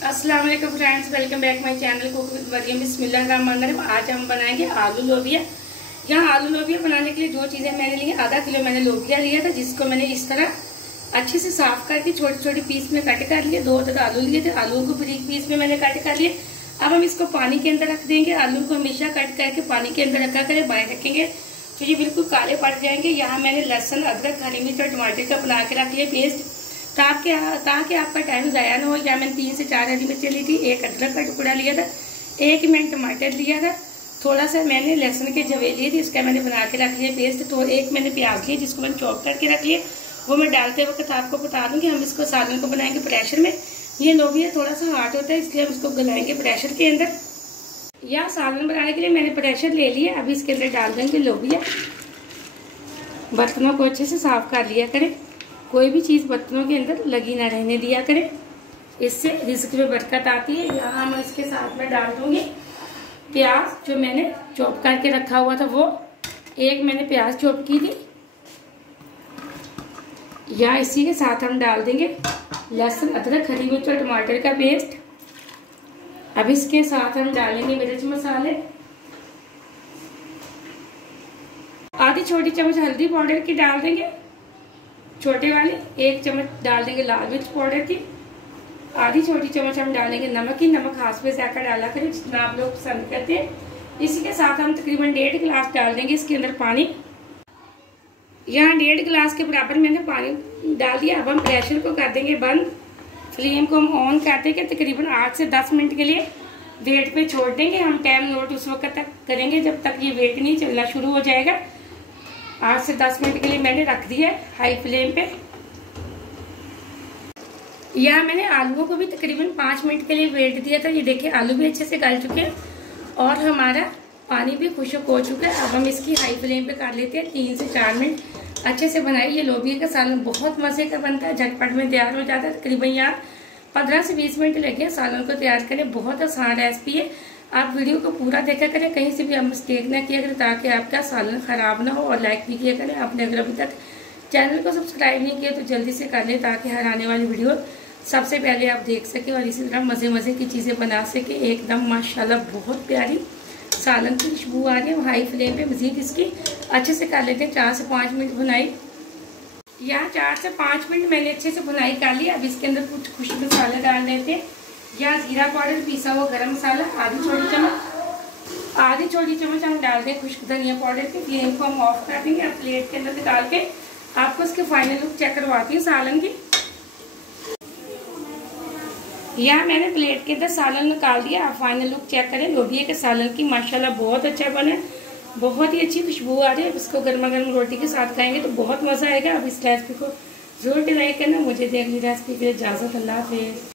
अस्सलाम वालेकुम friends, welcome back my channel cook with Mariam. बिस्मिल्लाहिर्रहमानिर्रहीम। आज हम बनाएंगे आलू लोबिया। यहाँ आलू लोबिया बनाने के लिए जो चीजें मैंने ली, आधा किलो मैंने लोबिया लिया था, जिसको मैंने इस तरह अच्छे से साफ करके छोटे छोटे पीस में कट कर लिए। 2 आलू लिए थे, आलू को बारीक पीस में मैंने कट कर लिए। अब हम इसको पानी के अंदर रख देंगे। आलू को हमेशा कट करके पानी के अंदर रखा करें, बाहर रखेंगे तो ये बिल्कुल काले पड़ जाएंगे। यहाँ मैंने लहसुन, अदरक, हरी मिर्च और टमाटर का बना के रख लिया पेस्ट, ताकि आपका टाइम ज़ाया ना हो। या मैंने 3 से 4 हरी मिर्चें ली थी, 1 अदरक का टुकड़ा लिया था, 1 मैंने टमाटर लिया था, थोड़ा सा मैंने लहसुन के जवे लिए थे, इसका मैंने बना के रख लिया पेस्ट। तो 1 मैंने प्याज लिया, जिसको मैंने चॉप करके रख लिया। वो मैं डालते वक्त आपको बता दूंगी। हम इसको सालन को बनाएंगे प्रेशर में। ये लोबिया थोड़ा सा हार्ड होता है, इसलिए हम इसको गलाएंगे प्रेशर के अंदर। या सालन बनाने के लिए मैंने प्रेशर ले लिया। अभी इसके अंदर डाल देंगे लोबिया। बर्तनों को अच्छे से साफ कर लिया करें, कोई भी चीज़ बर्तनों के अंदर लगी ना रहने दिया करें, इससे रिस्क में बरकत आती है। यहाँ मैं इसके साथ में डाल दूंगी प्याज, जो मैंने चॉप करके रखा हुआ था, वो 1 मैंने प्याज चॉप की थी। या इसी के साथ हम डाल देंगे लहसुन, अदरक, हरी मिर्च और टमाटर का पेस्ट। अब इसके साथ हम डालेंगे मिर्च मसाले, आधी छोटी चम्मच हल्दी पाउडर की डाल देंगे, छोटे वाले 1 चम्मच डाल देंगे लाल मिर्च पाउडर की, आधी छोटी चम्मच हम डालेंगे नमक की। नमक हाथ पे जाकर डाला करें, जितना आप लोग पसंद करते हैं। इसी के साथ हम तकरीबन 1.5 गिलास डाल देंगे इसके अंदर पानी। यहाँ 1.5 गिलास के बराबर मैंने पानी डाल दिया। अब हम प्रेशर को कर देंगे बंद, फ्लेम को हम ऑन कर देंगे। तकरीबन 8 से 10 मिनट के लिए वेट पे छोड़ देंगे। हम टाइम नोट उस वक्त तक करेंगे जब तक ये वेट नहीं चलना शुरू हो जाएगा। 8 से 10 मिनट के लिए मैंने रख दिया है हाई फ्लेम पे। यहाँ मैंने आलूओं को भी तकरीबन 5 मिनट के लिए वेट दिया था। ये देखिए आलू भी अच्छे से गल चुके हैं और हमारा पानी भी खुश्क हो चुका है। अब हम इसकी हाई फ्लेम पे कर लेते हैं। 3 से 4 मिनट अच्छे से बनाइए। ये लोबिया का सालन बहुत मजे का बनता है, झटपट में तैयार हो जाता है। तकरीबन यहाँ 15 से 20 मिनट लगे सालन को तैयार करें। बहुत आसान रेसिपी है, आप वीडियो को पूरा देखा करें, कहीं से भी आप मिस्टेक ना किया करें, ताकि आपका सालन खराब ना हो। और लाइक भी किया करें। आपने अगर अभी तक चैनल को सब्सक्राइब नहीं किया तो जल्दी से कर लें, ताकि हर आने वाली वीडियो सबसे पहले आप देख सके और इसी तरह मज़े मज़े की चीज़ें बना सके। एकदम माशाल्लाह बहुत प्यारी सालन की खुशबू आ रही है। हाई फ्लेम पे मज़ीद इसकी अच्छे से कर लेते हैं। 4 से 5 मिनट भुनाई। यहाँ 4 से 5 मिनट मैंने अच्छे से भुनाई कर ली। अब इसके अंदर कुछ खुश्क मसाले डाल देते हैं। या जीरा पाउडर, पिसा हुआ गरम मसाला आधी छोटी चम्मच हम डाल दें खुश्क धनिया पाउडर की। फ्लेम को हम ऑफ कर देंगे। अब प्लेट के अंदर निकाल के आपको इसके फाइनल लुक चेक करवाती हूँ सालन की। यहाँ मैंने प्लेट के अंदर सालन निकाल दिया। आप फाइनल लुक चेक करें लोबिया के सालन की। माशाल्लाह बहुत अच्छा बना, बहुत ही अच्छी खुशबू आ रही है। इसको गर्मा गर्म रोटी के साथ खाएंगे तो बहुत मजा आएगा। अब इस रेसिपी को जरूर ट्राई करना। मुझे अगली रेसिपी के लिए इजाजत। अल्लाह हाफिज़।